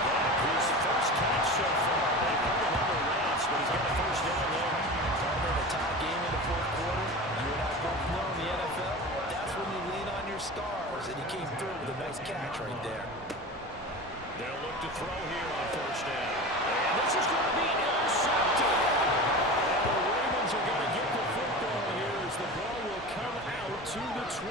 That his first catch so far. They've hurt him on the routes, but he's got a first down there. Talking a tie game in the fourth quarter. You and I both know in the NFL, that's when you lean on your stars, and he came through with a nice catch right there. They'll look to throw here on 1st down. And this is going to be intercepted. And the Ravens are going to get the football here as the ball will come out to the 20.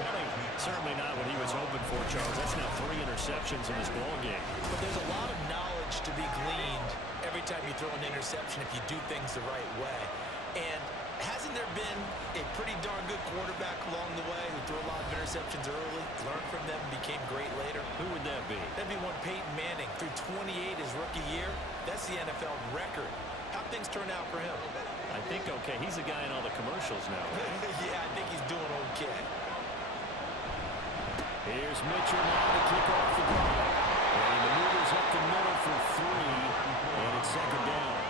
Certainly not what he was hoping for, Charles. That's now 3 interceptions in this ball game. But there's a lot of knowledge to be gleaned every time you throw an interception if you do things the right way. And hasn't there been a pretty darn good quarterback along the way who threw a lot of interceptions early, learned from them, became great later? Who would that be? That'd be one Peyton Manning. Through 28 his rookie year, that's the NFL record. How'd things turn out for him? I think okay. He's the guy in all the commercials now, right? Yeah, I think he's doing okay. Here's Mitchell now to kick off the drive. And the move is up the middle for 3. And it's 2nd down.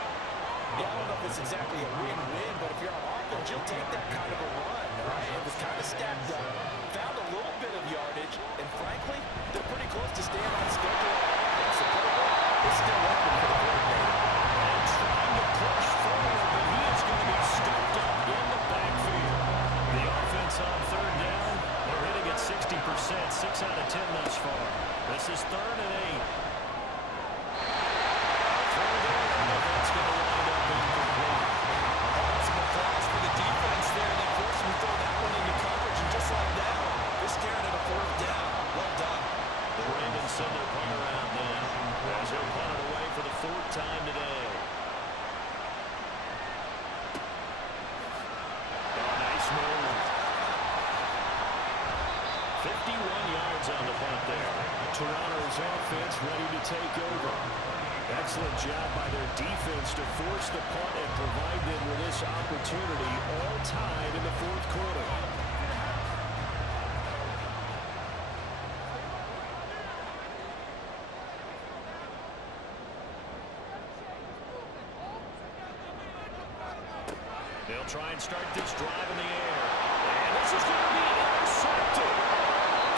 Yeah, I don't know if it's exactly a win-win, but if you're on offense, you'll take that kind of a run, right? It was kind of stacked up, found a little bit of yardage, and frankly, they're pretty close to staying on schedule on offense. The playbook is still open for the coordinator. And trying to push forward, but he is going to be stopped up in the backfield. The 10 thus far. This is 3rd and 8. That's going to wind up incomplete. Some applause for the defense there. They forced him to throw that one into coverage, and just like that, they're staring at a 4th down. Well done. The Ravens send their punter out now as he'll punt it away for the 4th time today. Oh, nice move. 51 yards on the punt there. Toronto's offense ready to take over. Excellent job by their defense to force the punt and provide them with this opportunity, all tied in the 4th quarter. They'll try and start this drive in the air. And this is going to be intercepted.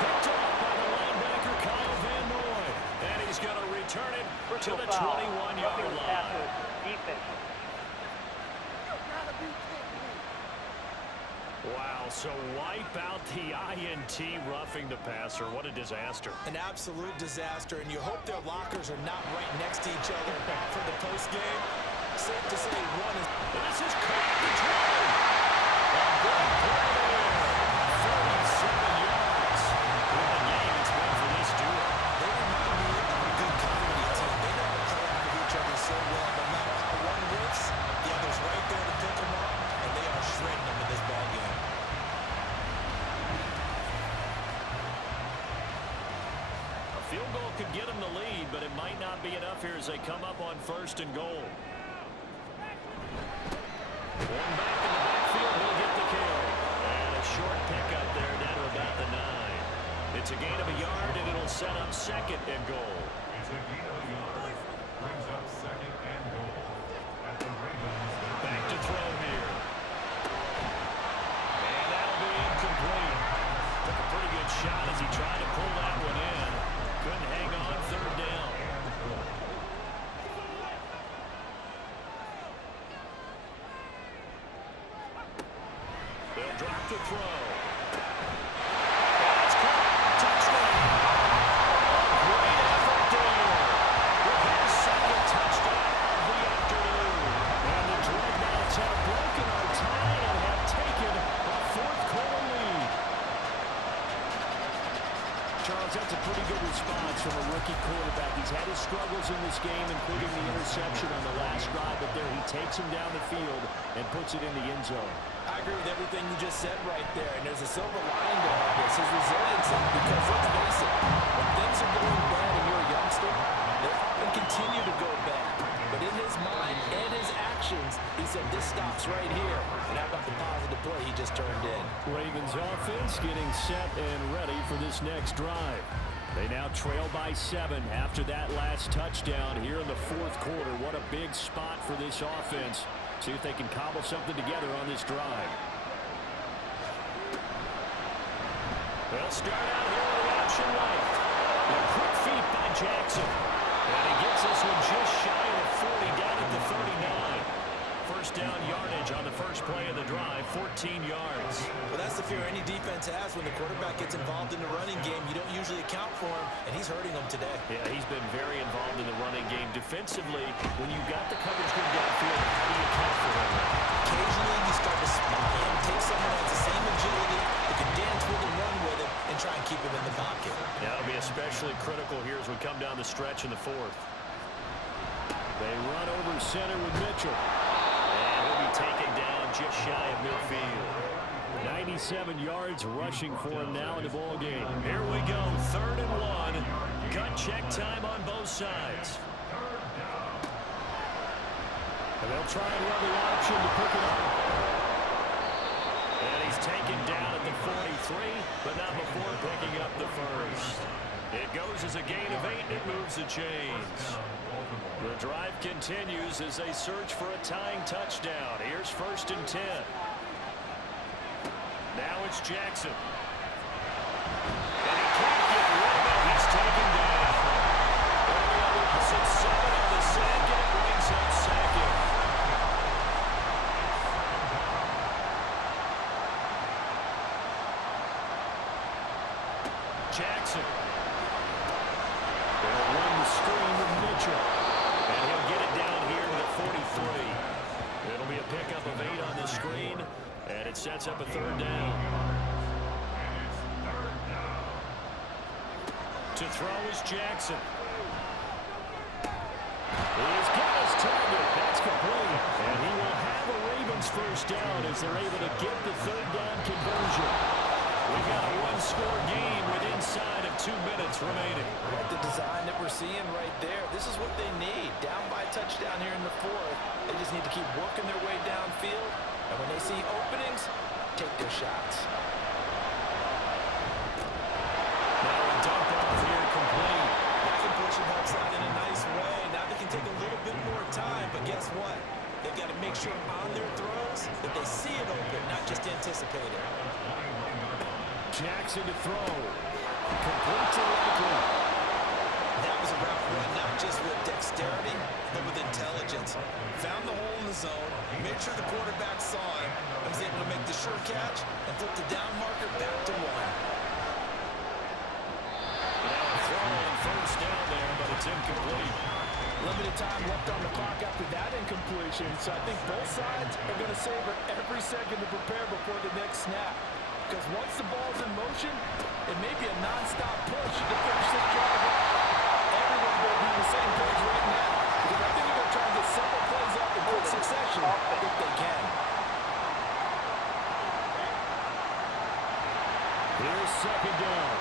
Picked off by the linebacker, Kyle Van Noy. And he's going to return it to the 21-yard line. Wow, so wipe out the INT roughing the passer. What a disaster. An absolute disaster, and you hope their lockers are not right next to each other for the postgame. Safe to say one is... And this is caught the drive. A big play there. 37 yards. What a game it's been for this duo. They remind me of a good comedy team. They know how to play off of each other so well. No matter how one rips, the other's right there to pick them up, and they are shredding them in this ballgame. A field goal could get them the lead, but it might not be enough here as they come up on 1st and goal. One back in the backfield, he'll get the carry. And a short pickup there down to about the 9. It's a gain of a yard, and it'll set up 2nd and goal. It's a gain of a yard. Brings up 2nd and goal. At the Ravens. Back to throw here. And that'll be incomplete. Took a pretty good shot as he tried to pull that one in. Couldn't hang on 3rd down. They'll drop the throw. That's caught. Touchdown. Great effort there. With his 2nd touchdown of the afternoon. And the Dreadnoughts have broken our tie and have taken a 4th quarter lead. Charles, that's a pretty good response from a rookie quarterback. He's had his struggles in this game, including the interception on the last drive, but there he takes him down the field and puts it in the end zone. I agree with everything you just said right there, and there's a silver lining to all this, his resiliency, because let's face it, when things are going bad and you're a youngster, they often continue to go bad. But in his mind and his actions, he said this stops right here. And how about the positive play he just turned in? Ravens offense getting set and ready for this next drive. They now trail by 7 after that last touchdown here in the 4th quarter. What a big spot for this offense. See if they can cobble something together on this drive. They'll start out here with the option right. A quick feed by Jackson. And he gets this one just shy of 40 down at the 39. First down yardage on the first play of the drive, 14 yards. Well, that's the fear any defense has when the quarterback gets involved in the running game. You don't usually account for him, and he's hurting them today. Yeah, he's been very involved in the running game. Defensively, when you got the coverage good downfield, how do you account for him? Occasionally, you start to spot him, take someone that has the same agility, that can dance with him, run with him, and try and keep him in the pocket. Yeah, that'll be especially critical here as we come down the stretch in the 4th. They run over center with Mitchell. And he'll be taken down just shy of midfield. 97 yards rushing for him now in the ball game. Here we go, 3rd and 1. Gut check time on both sides. And they'll try and run the option to pick it up. And he's taken down at the 43, but not before picking up the first. It goes as a gain of 8, and it moves the chains. The drive continues as they search for a tying touchdown. Here's 1st and 10. Now it's Jackson. And he can't get rid of it. He's taken down. On the other opposite side of the sack, and it brings up 2nd. Jackson. They'll run the screen with Mitchell. And he'll get it down here to the 43. It'll be a pickup of 8 on the screen, and it sets up a 3rd down. To throw is Jackson. He's got his target. That's complete. And he will have a Ravens first down as they're able to get the 3rd down conversion. We've got a 1-score game with inside of 2 minutes remaining. Like the design that we're seeing right there. This is what they need. Down by a touchdown here in the 4th. They just need to keep working their way downfield. And when they see openings, take their shots. Now a dump off here complete. That completion helps out in a nice way. Now they can take a little bit more time, but guess what? They've got to make sure on their throws that they see it open, not just anticipate it. Jackson to throw. Complete to Likely. That was a route run, not just with dexterity, but with intelligence. Found the hole in the zone, made sure the quarterback saw it, and was able to make the sure catch and flip the down marker back to 1. Now a throw on first down there, but it's incomplete. Limited time left on the clock after that incompletion, so I think both sides are going to savor every second to prepare before the next snap. Because once the ball's in motion, it may be a non-stop push to finish this drive up. Everyone will be on the same page right now, because I think they're going to try and get several plays up in quick succession if they can. Here's 2nd down.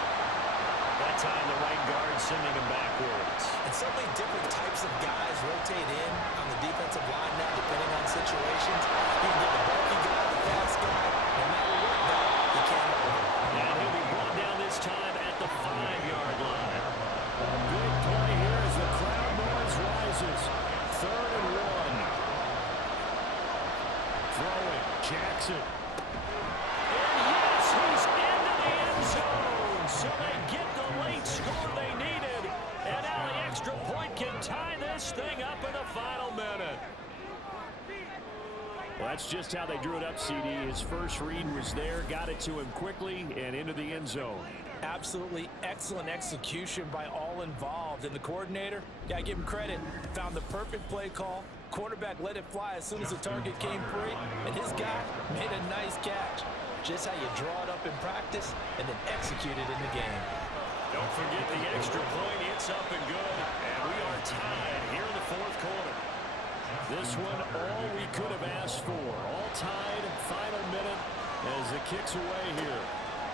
That time the right guard sending him backwards. And so many different types of guys rotate in on the defensive line now, depending on situations. You can get the bulky guy, the fast guy, no matter what, though, you can't hold him. And he'll be brought down this time at the 5-yard line. Big play here as the crowd noise rises. 3rd and 1. Throwing, Jackson. And yes, he's into the end zone. So they get the late score they needed. And now the extra point can tie this thing up in the final minute. Well, that's just how they drew it up, CD. His first read was there, got it to him quickly, and into the end zone. Absolutely excellent execution by all involved. And the coordinator, gotta give him credit, found the perfect play call. Quarterback let it fly as soon as the target came free, and his guy made a nice catch. Just how you draw it up in practice and then execute it in the game. Don't forget the extra point. It's up and good. And we are tied here in the 4th quarter. This one, all we could have asked for. All tied, final minute as it kicks away here.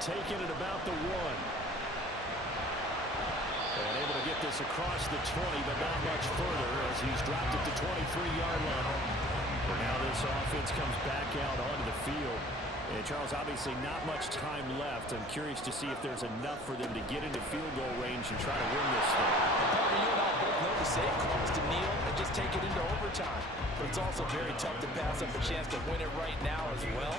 Taking it about the 1. And able to get this across the 20, but not much further as he's dropped it to 23-yard line. And now this offense comes back out onto the field. And Charles, obviously not much time left. I'm curious to see if there's enough for them to get into field goal range and try to win this thing. Parker, you and I both know the safe call is to kneel and just take it into overtime. But it's also very tough to pass up a chance to win it right now as well.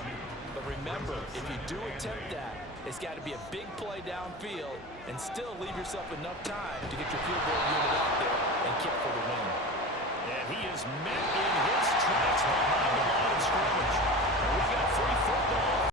But remember, if you do attempt that, it's got to be a big play downfield and still leave yourself enough time to get your field goal unit out there and kick for the win. And he is met in his tracks behind the line of scrimmage. And we got free football.